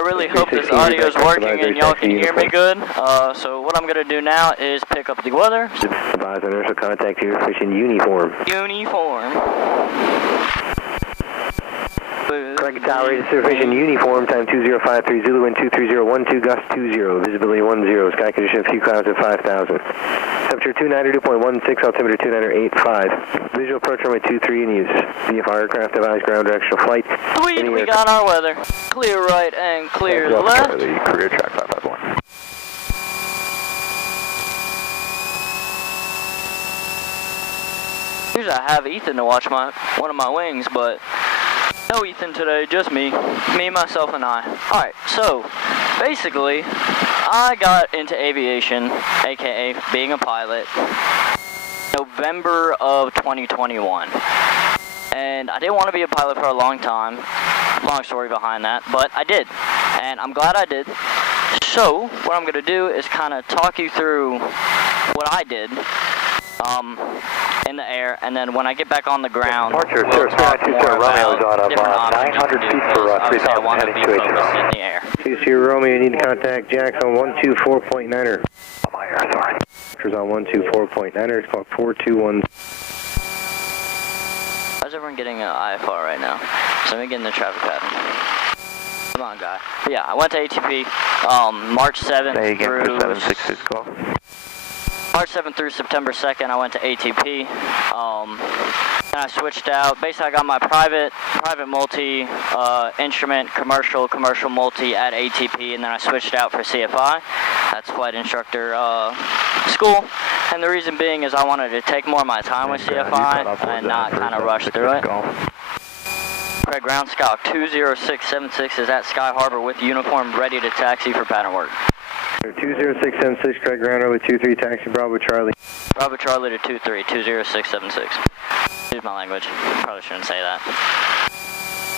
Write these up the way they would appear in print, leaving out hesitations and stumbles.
I really hope this audio is working and y'all can hear me good. So what I'm going to do now is pick up the weather. Advise on initial contact here, fishing uniform. Uniform. Correct tower, fishing uniform, time 2053, Zulu wind 23012, gust 20, visibility 10, sky condition few clouds at 5,000. Temperature 292.16, altimeter 298.5. Visual approach runway 23 in use. VFR aircraft device ground directional flight. Sweet, we got our weather. Clear right and clear left. The career track 551. Usually I have Ethan to watch one of my wings, but no Ethan today, just me, myself, and I. Alright, so basically, I got into aviation, aka being a pilot, November of 2021. And I didn't want to be a pilot for a long time. Long story behind that, but I did. And I'm glad I did. So, what I'm going to do is kind of talk you through what I did in the air, and then when I get back on the ground, Departure, we'll talk more Romeo is about on different options 900 feet for 'cause I want to 3,000 be heading to focused in the air. 2 Romeo, you need to contact Jackson 124.9er. I'm on air, sorry. Pictures on 124.9er, it's called 421. How's everyone getting an IFR right now? So let me get in the traffic pattern. Come on, guy. But yeah, I went to ATP March 7th through March 7th through September 2nd. I went to ATP. And I switched out. Basically, I got my private multi, instrument, commercial multi at ATP, and then I switched out for CFI. That's flight instructor school. And the reason being is I wanted to take more of my time with CFI and not kind of rush through it. Craig, ground scout 20676 is at Sky Harbor with uniform ready to taxi for pattern work. 20676, Craig, ground over 23, taxi Bravo Charlie. Bravo Charlie to 23, 20676. Excuse my language, probably shouldn't say that.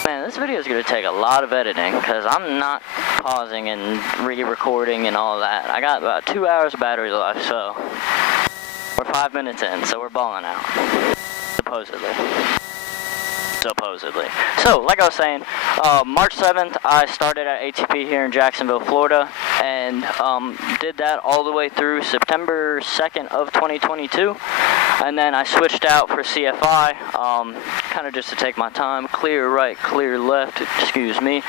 Man, this video is going to take a lot of editing because I'm not pausing and re-recording and all that. I got about 2 hours of battery life, so we're 5 minutes in, so we're balling out. Supposedly. So, like I was saying, March 7th, I started at ATP here in Jacksonville, Florida, and did that all the way through September 2nd of 2022, and then I switched out for CFI, kind of just to take my time, clear right, clear left, excuse me.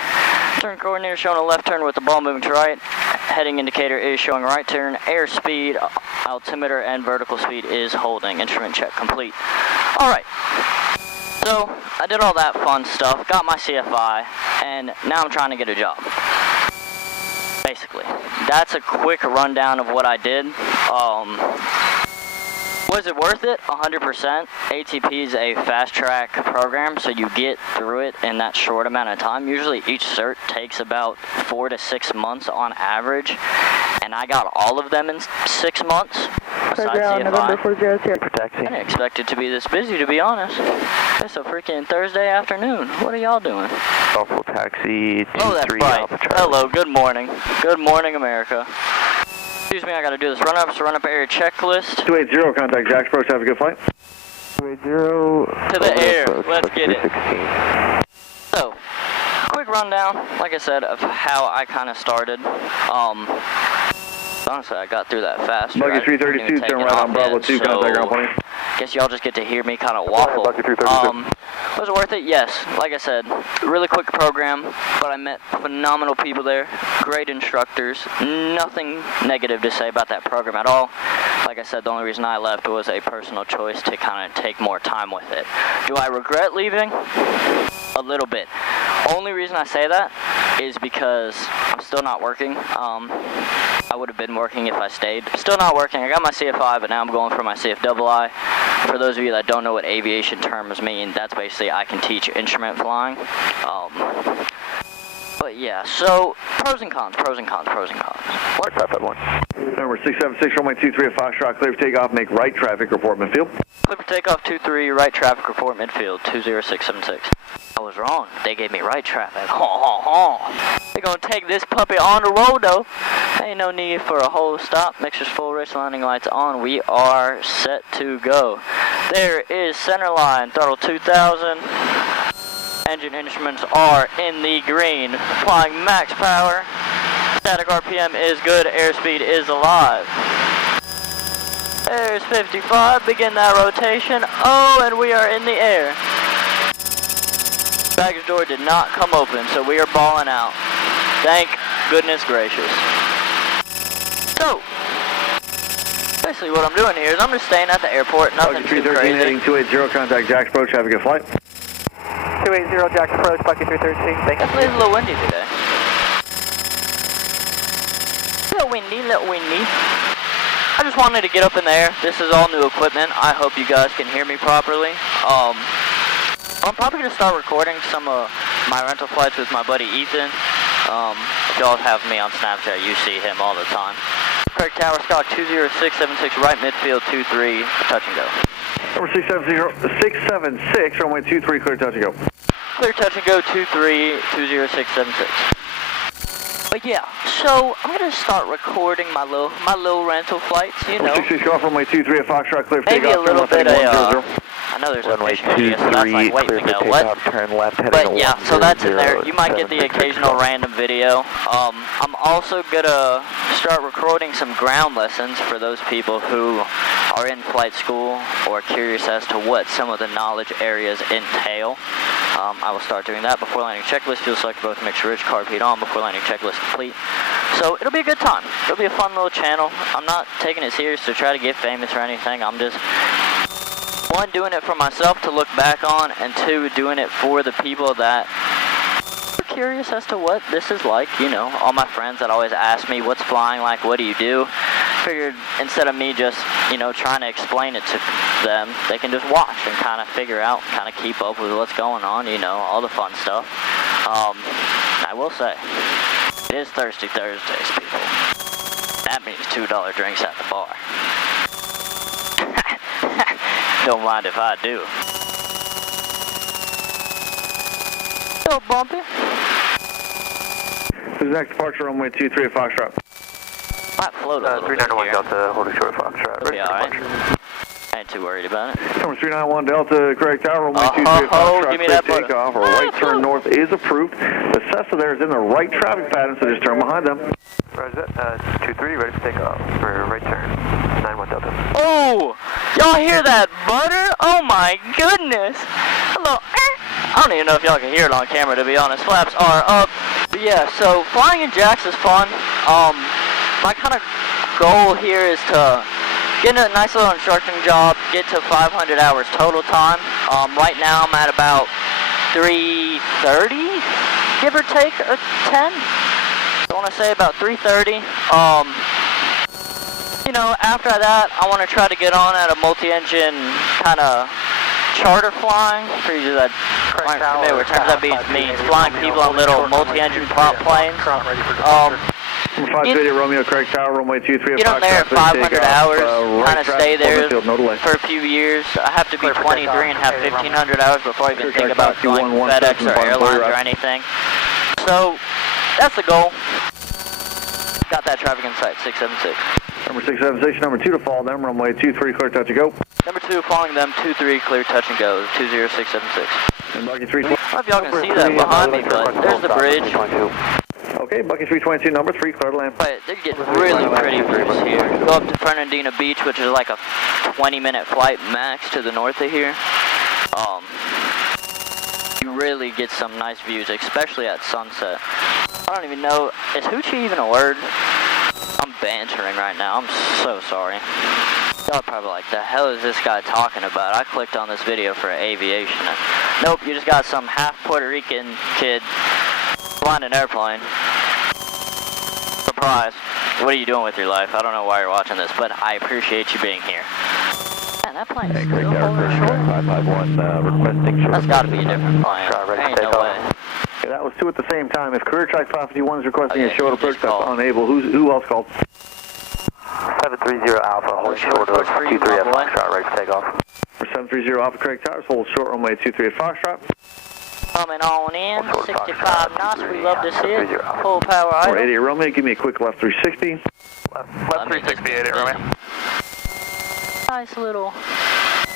Turn coordinator showing a left turn with the ball moving to right, heading indicator is showing right turn, airspeed, altimeter, and vertical speed is holding, instrument check complete. Alright. So, I did all that fun stuff, got my CFI, and now I'm trying to get a job. Basically. That's a quick rundown of what I did. Was it worth it? 100%. ATP is a fast-track program, so you get through it in that short amount of time. Usually each cert takes about 4 to 6 months on average, and I got all of them in 6 months. November 402. I didn't expect it to be this busy, to be honest. It's a freaking Thursday afternoon. What are y'all doing? Awful taxi, 23 Oh, that's right. Alpha Charlie. Hello, good morning. Good morning, America. Excuse me, I gotta do this run-up area checklist. 280, contact Jack's Approach, have a good flight. 280. To the air, let's get it. So, quick rundown, like I said, of how I kind of started. Honestly, I got through that fast. Buggy 332, turn right on Bravo 2, contact ground plane. Guess y'all just get to hear me kind of waffle. Buggy 332. Was it worth it? Yes. Like I said, really quick program, but I met phenomenal people there, great instructors, nothing negative to say about that program at all. Like I said, the only reason I left was a personal choice to kind of take more time with it. Do I regret leaving? A little bit. Only reason I say that is because I'm still not working. I would have been working if I stayed. Still not working. I got my CFI, but now I'm going for my CFII. For those of you that don't know what aviation terms mean, that's basically I can teach instrument flying. But yeah, so pros and cons. What? Number 676, runway 23 at Foxtrot, clear for takeoff, make right traffic, report midfield. Clear for takeoff 23, right traffic, report midfield, 20676. I was wrong. They gave me right traffic. They're gonna take this puppy on the road though. Ain't no need for a whole stop. Mixers full, rich landing lights on. We are set to go. There is center line, throttle 2000. Engine instruments are in the green. Flying max power. Static RPM is good. Airspeed is alive. There's 55. Begin that rotation. Oh, and we are in the air. Baggage door did not come open, so we are balling out. Thank goodness gracious. So, basically what I'm doing here is I'm just staying at the airport, nothing too crazy. Heading 280, contact Jack's approach, have a good flight. 280 Jack's approach, Bucky 313, thank you. Definitely a little windy today. Little windy. I just wanted to get up in there. This is all new equipment. I hope you guys can hear me properly. I'm probably going to start recording some of my rental flights with my buddy Ethan. If y'all have me on Snapchat, you see him all the time. Craig Tower, Scott 20676, right midfield 23, touch and go. Number 676, runway 23, clear touch and go. Clear touch and go 23, 20676. But yeah, so I'm going to start recording my little rental flights, you know. 66, off runway 23 at Foxtrot, clear maybe takeoff. a little bit of, I know there's a runway fish media, so that's like, wait, we go, what? Turn left, But yeah, so that's in there. You might get the occasional random video. I'm also gonna start recording some ground lessons for those people who are in flight school or curious as to what some of the knowledge areas entail. I will start doing that before landing checklist. Fuel select both mixture rich, carb heat on before landing checklist complete. So it'll be a good time. It'll be a fun little channel. I'm not taking it serious to try to get famous or anything. I'm just, one, doing it for myself to look back on, and two, doing it for the people that are curious as to what this is like. You know, all my friends that always ask me, what's flying like, what do you do? Figured instead of me just, you know, trying to explain it to them, they can just watch and kind of figure out, kind of keep up with what's going on, you know, all the fun stuff. I will say, it is Thirsty Thursdays, people. That means $2 drinks at the bar. Don't mind if I do. So bumpy. This is next departure runway 23 at Foxtrot. Might float a little bit 391 here. Delta, holding short Foxtrot. It'll be alright. I ain't too worried about it. Number 391 Delta, Craig Tower, runway 23 at Foxtrot. Give me that button. Takeoff, a right turn north is approved. The Cessna there is in the right traffic pattern, so just turn behind them. Roger that. 23, ready for takeoff for right turn. 91 Delta. Oh! Y'all hear that butter? Oh my goodness! Hello. I don't even know if y'all can hear it on camera, to be honest. Flaps are up. But yeah, so flying in Jax is fun. My kind of goal here is to get a nice little instructing job, get to 500 hours total time. Right now I'm at about 330, give or take, or 10. I want to say about 330. You know, after that, I want to try to get on at a multi-engine kind of charter flying. For you that aren't familiar with terms, that means flying people on little multi-engine prop planes. 580 Romeo, Craig Tower, runway 23 at Get on there at 500 hours, kind of stay there no for a few years. I have to be 23 and have 1,500 hours before I even think about going FedEx or airlines or anything. So, that's the goal. Got that traffic in sight, 676. Number 676, number 2 to fall them, runway 23, clear touch and go. Number 2, following them, 23, clear touch and go, 20676. And Bucky 3. I don't know if y'all can see that behind me, but there's the bridge. Okay, Bucky 322, number 3, clear to land. But they get really pretty views here. Go up to Fernandina Beach, which is like a 20-minute flight max to the north of here. You really get some nice views, especially at sunset. I don't even know, is hoochie even a word? I'm bantering right now, I'm so sorry. Y'all are probably like, the hell is this guy talking about? I clicked on this video for aviation. And nope, you just got some half Puerto Rican kid flying an airplane. Surprise. What are you doing with your life? I don't know why you're watching this, but I appreciate you being here. Man, that plane is still holding short. 551, requesting short. That's gotta be a different plane. Ain't no way. Okay, that was 2 at the same time. If career track 551 is requesting a short approach, that's called. unable. Who else called? 730 Alpha, hold short of 23 at Foxtrot, ready for takeoff. 730 Alpha, Craig Towers, hold short runway 23 at Foxtrot. Coming on in, 65 knots, we love to see it. Full power idle. 488 Romeo, give me a quick left 360. Left 368 Romeo. Nice little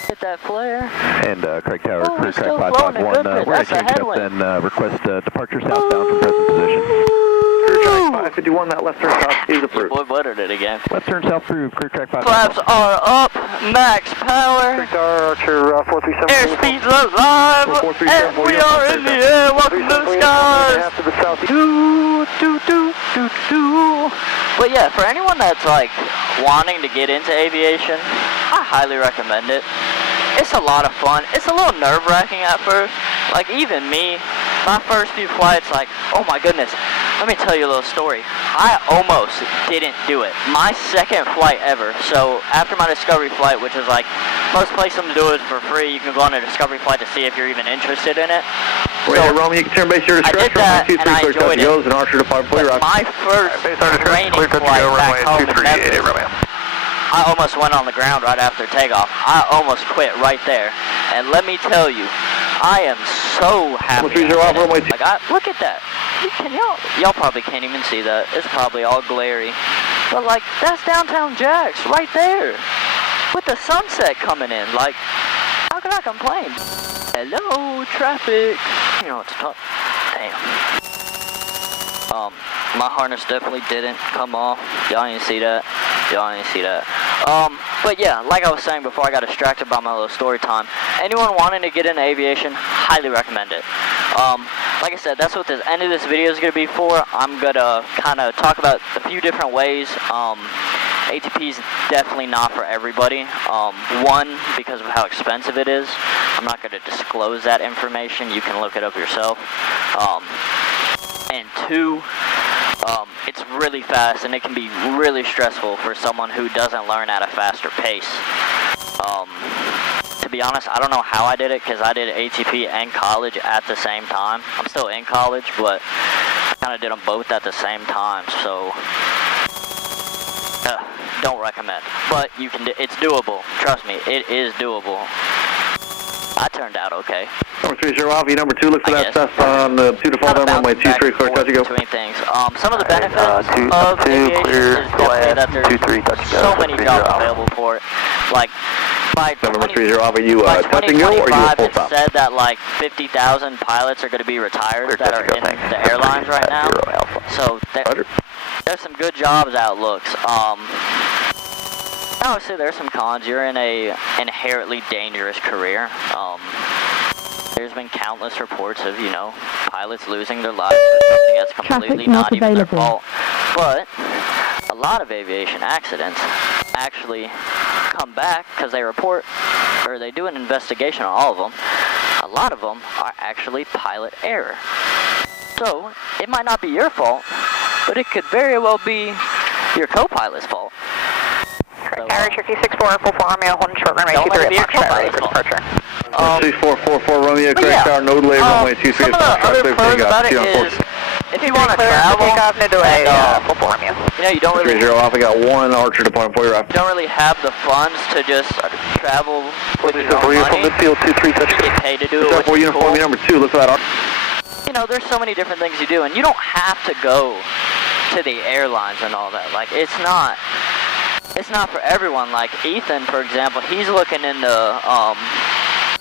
Hit that flare. And Craig Tower, Oh, crew we're track still flowing a 551. good bit. We're going That's to a change up headwind. and request departure southbound from present position. Crew track 551, that left turn south is approved. Boy, buttered it again. Left turn south through crew track 551. Flaps are up, max power. Craig Tower, Archer 437. Airspeed's alive, and we are in the air, welcome to the skies. Half to the southeast. But yeah, for anyone that's like wanting to get into aviation, I highly recommend it. It's a lot of fun. It's a little nerve-wracking at first. Like even me, my first few flights, like, oh my goodness. Let me tell you a little story. I almost didn't do it. My second flight ever. So after my discovery flight, which is like, most places to do it for free. You can go on a discovery flight to see if you're even interested in it. Wait, so, Roman, you can turn base your discretion. I did that, and I enjoyed it. Goes, and Archer depart, my first training flight back home in Memphis, I almost went on the ground right after takeoff. I almost quit right there. And let me tell you, I am so happy. Like, look at that. Y'all probably can't even see that. It's probably all glary. But like, that's downtown Jax right there. With the sunset coming in. Like, how can I complain? Hello, traffic. You know, it's tough. Damn. My harness definitely didn't come off. Y'all didn't see that. But yeah, like I was saying before I got distracted by my little story time, anyone wanting to get into aviation, highly recommend it. Like I said, that's what the end of this video is going to be for. I'm going to kind of talk about a few different ways. ATP is definitely not for everybody. One, because of how expensive it is. I'm not going to disclose that information. You can look it up yourself. And two, it's really fast and it can be really stressful for someone who doesn't learn at a faster pace. To be honest, I don't know how I did it because I did ATP and college at the same time. I'm still in college, but I kind of did them both at the same time, so don't recommend. But you can. It's doable. Trust me, it is doable. I turned out okay. Number 30 Alpha, number 2, look for that test on the 2 to 4 down runway 23, clear, touch and go. Between things. Some of the benefits of aviation is definitely that there's so many jobs available for it. Like, by Number 30 Alpha, you touch and go, or you full stop? It said that like 50,000 pilots are going to be retired that are in the airlines right now. So there's some good jobs outlooks. Obviously, there's some cons. You're in a inherently dangerous career. There's been countless reports of, you know, pilots losing their lives for something that's completely not even their fault. But a lot of aviation accidents actually come back because they report, or they do an investigation on all of them. A lot of them are actually pilot error. So, it might not be your fault, but it could very well be your co-pilot's fault. Tower Cherokee 64, full 4 Romeo, holding short runway 23 at Fox for departure. 6444 Romeo, correct tower, no delay, runway 23 some of the other pros about it is, if you want to travel, takeoff, no delay, full 4 Romeo. You know, you don't really, 30 Alpha, got 1 Archer departing for your right. You don't really have the funds to just travel with your own money. You get paid to do it, which is uniform cool. number 2, look for that Archer. You know, there's so many different things you do, and you don't have to go to the airlines and all that. Like, it's not for everyone. Like Ethan, for example, he's looking into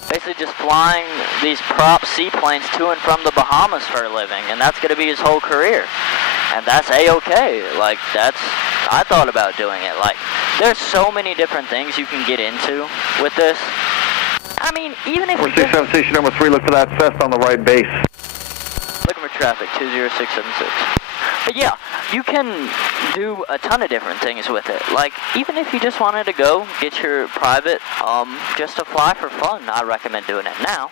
basically just flying these prop seaplanes to and from the Bahamas for a living, and that's going to be his whole career. And that's A-okay. Like, I thought about doing it. Like, there's so many different things you can get into with this. I mean, even if 467 station number 3, look for that Cessna on the right base. Looking for traffic, 20676. But yeah, you can do a ton of different things with it. Like, even if you just wanted to go get your private, just to fly for fun, I recommend doing it. Now,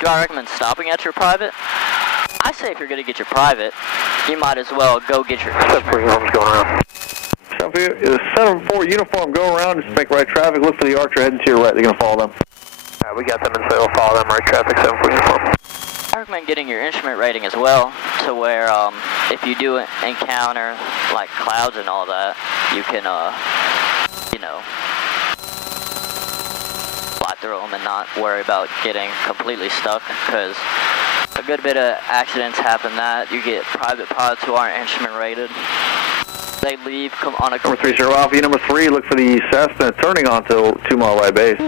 do I recommend stopping at your private? I say if you're going to get your private, you might as well go get your instrument. Going around. 7-4 uniform, go around, just make right traffic, look for the Archer heading to your right, they're going to follow them. We got them in, so we'll follow them, right traffic, 7-4 uniform. I recommend getting your instrument rating as well, to where if you do encounter like clouds and all that, you can, you know, fly through them and not worry about getting completely stuck, because a good bit of accidents happen that you get private pilots who aren't instrument rated. They leave on a... Number 30 Alpha, number 3, look for the Cessna turning onto 2 Mile right base.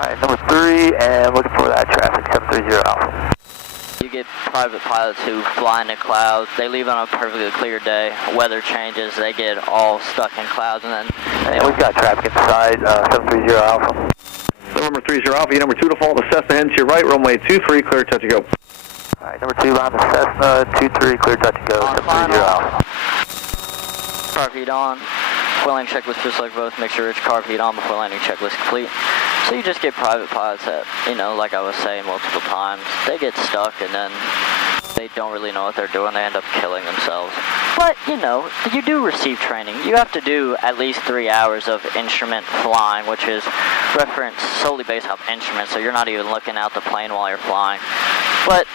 Alright, number 3, and looking for that traffic, 730 Alpha. You get private pilots who fly into clouds. They leave on a perfectly clear day. Weather changes, they get all stuck in clouds, and then... And we've got traffic inside, 730 Alpha. Number 30 Alpha, number 2 to follow the Cessna heading to your right, runway 23, clear, touch and go. Alright, number 2 on the Cessna, 23, clear, touch and go, 730 Alpha. Car feed on. Fuel landing checklist just like both. Make sure it's car feed on before landing checklist complete. So you just get private pilots that, you know, like I was saying multiple times, they get stuck and then they don't really know what they're doing. They end up killing themselves. But, you know, you do receive training. You have to do at least 3 hours of instrument flying, which is referenced solely based off instruments, so you're not even looking out the plane while you're flying. But,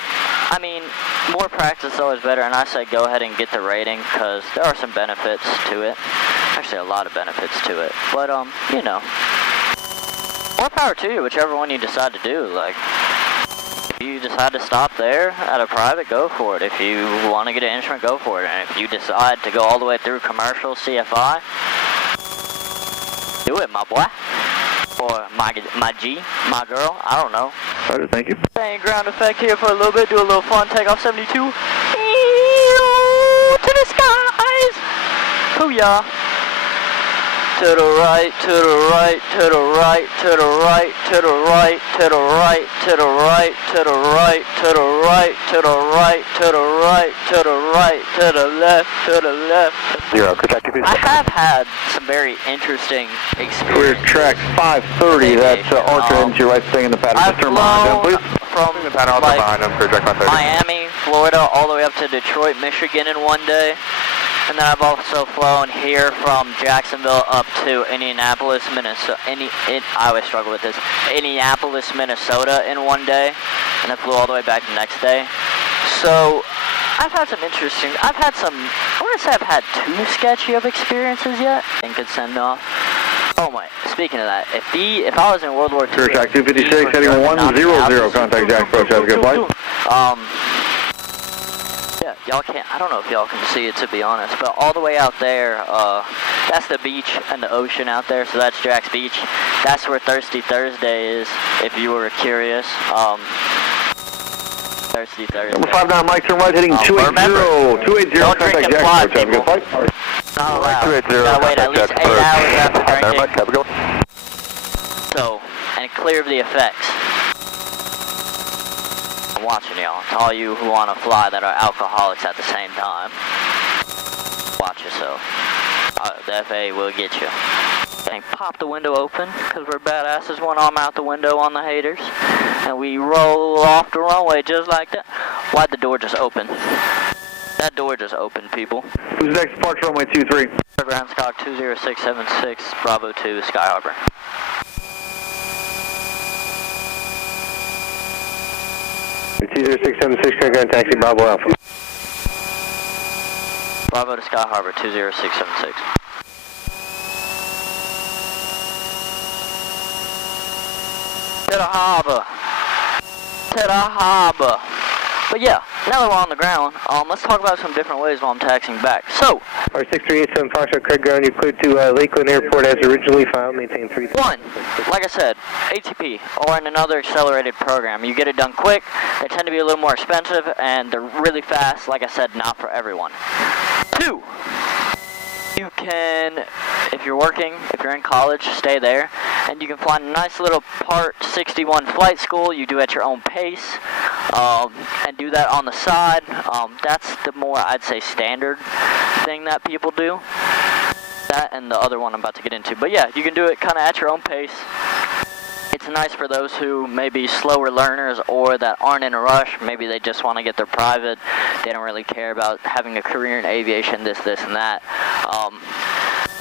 I mean, more practice is always better, and I say go ahead and get the rating, because there are some benefits to it. Actually, a lot of benefits to it. But, you know, more power to you, whichever one you decide to do. Like, if you decide to stop there at a private, go for it. If you want to get an instrument, go for it. And if you decide to go all the way through commercial CFI, do it, my boy. Or my G, my girl, I don't know. Roger, thank you. Staying ground effect here for a little bit, do a little fun, takeoff 72. To the skies! Hoo-yah! To the right, to the right, to the right, to the right, to the right, to the right, to the right, to the right, to the right, to the right, to the right, to the right, to the left, to the left. 0, contact you. I have had some very interesting Clear experiences. track 530, that's Archer into your right, staying in the pattern. I've Just turn behind them, flown please. from The pattern also like behind them, clear track 530. Miami, Florida, all the way up to Detroit, Michigan in one day. And then I've also flown here from Jacksonville up to Indianapolis, Minnesota. I always struggle with this. Indianapolis, Minnesota in one day. And then flew all the way back the next day. So I've had some interesting, I want to say I've had 2 sketchy of experiences yet. And could send off. Oh my, speaking of that, if I was in World War II. Clear track 256, heading 100, contact Jack Approach, have a good flight. Yeah, y'all can't, I don't know if y'all can see it to be honest, but all the way out there, that's the beach and the ocean out there, so that's Jack's Beach. That's where Thirsty Thursday is, if you were curious. Thirsty Thursday. Number 59, Mike, turn right, heading 280, don't drink contact and Jack fly, Approach, have a good people. flight. Not allowed. 280, Gotta wait at least 8 hours after drinking. Have a go. So, and clear of the effects. I'm watching y'all. To all you who want to fly that are alcoholics at the same time, watch yourself. The FAA will get you. And pop the window open, because we're badasses. One arm out the window on the haters. And we roll off the runway just like that. Why'd the door just open? That door just opened, people. Who's next? Departure runway 23. Ground Scout 20676, Bravo 2, Sky Harbor. The 20676, correct ground taxi, Bravo Alpha. Bravo to Sky Harbor 20676. To the harbor. To the harbor. But yeah, now that we're on the ground, let's talk about some different ways while I'm taxiing back. So, R6387 Foxtrot, correct ground, you're cleared to Lakeland Airport as originally filed, maintain 3. 1, like I said, ATP, or in another accelerated program. You get it done quick, they tend to be a little more expensive, and they're really fast, like I said, not for everyone. 2, you can, if you're working, if you're in college, stay there, and you can fly a nice little Part 61 flight school. You do at your own pace, and do that on the side. That's the more, I'd say, standard thing that people do. That and the other one I'm about to get into. But yeah, you can do it kind of at your own pace. It's nice for those who may be slower learners or that aren't in a rush. Maybe they just want to get their private. They don't really care about having a career in aviation, this, and that.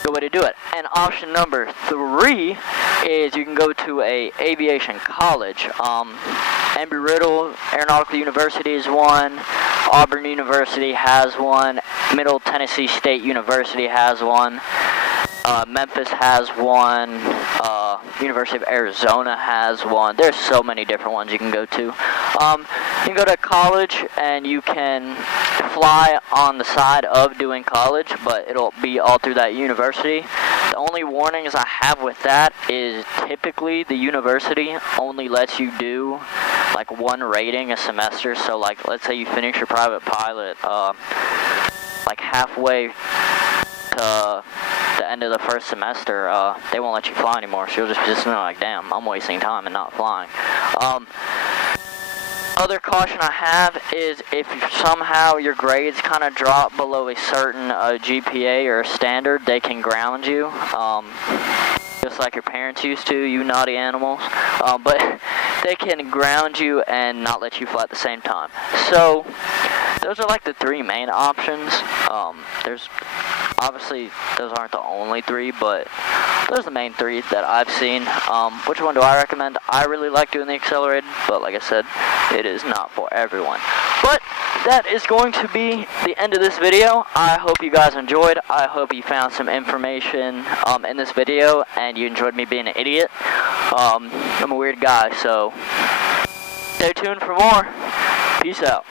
Good way to do it. And option number 3 is you can go to a aviation college. Embry-Riddle Aeronautical University is one. Auburn University has one. Middle Tennessee State University has one. Memphis has one. University of Arizona has one. There's so many different ones you can go to. You can go to college and you can fly on the side of doing college, but it'll be all through that university. The only warnings I have with that is typically the university only lets you do like one rating a semester. So like, let's say you finish your private pilot like halfway to the end of the first semester, they won't let you fly anymore. So you'll just be like, damn, I'm wasting time and not flying. Other caution I have is if somehow your grades kind of drop below a certain GPA or standard, they can ground you, just like your parents used to, you naughty animals. But they can ground you and not let you fly at the same time. So those are like the three main options. There's obviously those aren't the only three, but those are the main three that I've seen. Which one do I recommend? I really like doing the accelerated, but like I said, it is not for everyone. But that is going to be the end of this video. I hope you guys enjoyed. I hope you found some information in this video and you enjoyed me being an idiot. I'm a weird guy, so stay tuned for more. Peace out.